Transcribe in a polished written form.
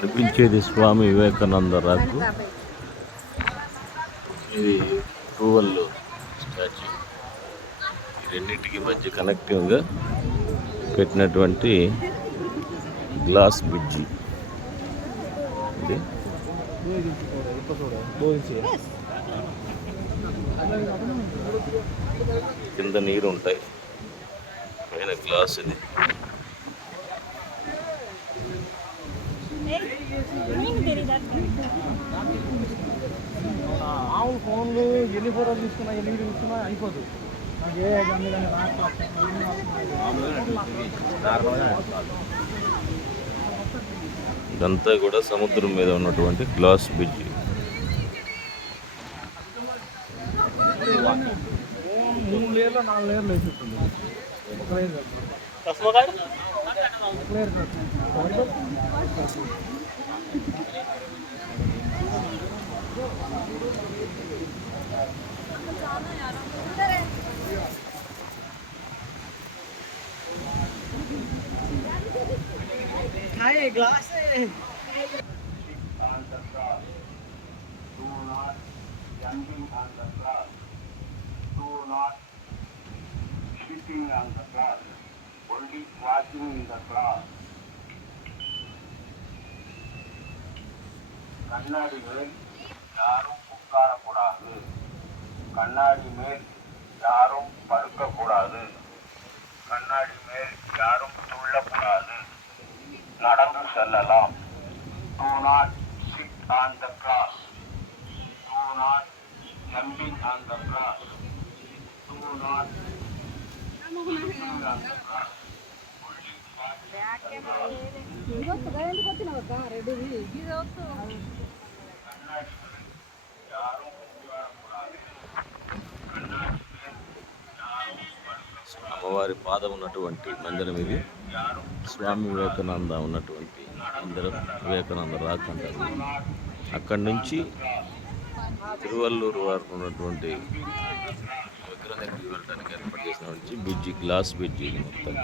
కనిపించేది స్వామి వివేకానంద రాకు. ఇది టూవల్ స్టాచ్యూ. ఈ రెండింటికి మధ్య కనెక్టివ్గా పెట్టినటువంటి గ్లాస్ బ్రిడ్జి ఇది. కింద నీరు ఉంటాయి, పైన గ్లాస్ ఇది. మామూలు ఫోన్లు ఎన్ని ఫోటోలు తీసుకున్నా ఎన్ని వీడియో తీసుకున్నా అయిపోదు. ఇదంతా కూడా సముద్రం మీద ఉన్నటువంటి గ్లాస్ బ్రిడ్జ్. 3 లేయర్లు 4 లేయర్లు వేసిస్తుంది. ఒక లేయర్ ग्लास है। Do not jumping on the grass. Do not sitting on the grass. Only walking in the grass. கண்ணாடி மேல் யாரும் உட்காரக்கூடாது. கண்ணாடி மேல் யாரும் படுக்கக்கூடாது. கண்ணாடி மேல் யாரும் துள்ளக்கூடாது. நடந்து செல்லலாம். Do not sit on the grass. Do not jumping on the grass. Do not sitting on the grass. అమ్మవారి పాదం ఉన్నటువంటి మందిరం ఇది. స్వామి వివేకానంద ఉన్నటువంటి మందిరం, వివేకానంద రాక్ అంటారు. అక్కడి నుంచి తిరువల్లూరు వరకు ఉన్నటువంటి విగ్రహం దగ్గరికి వెళ్ళడానికి ఏర్పాటు చేసినటువంటి బ్రిడ్జి, గ్లాస్ బ్రిడ్జి ఇది మొత్తం.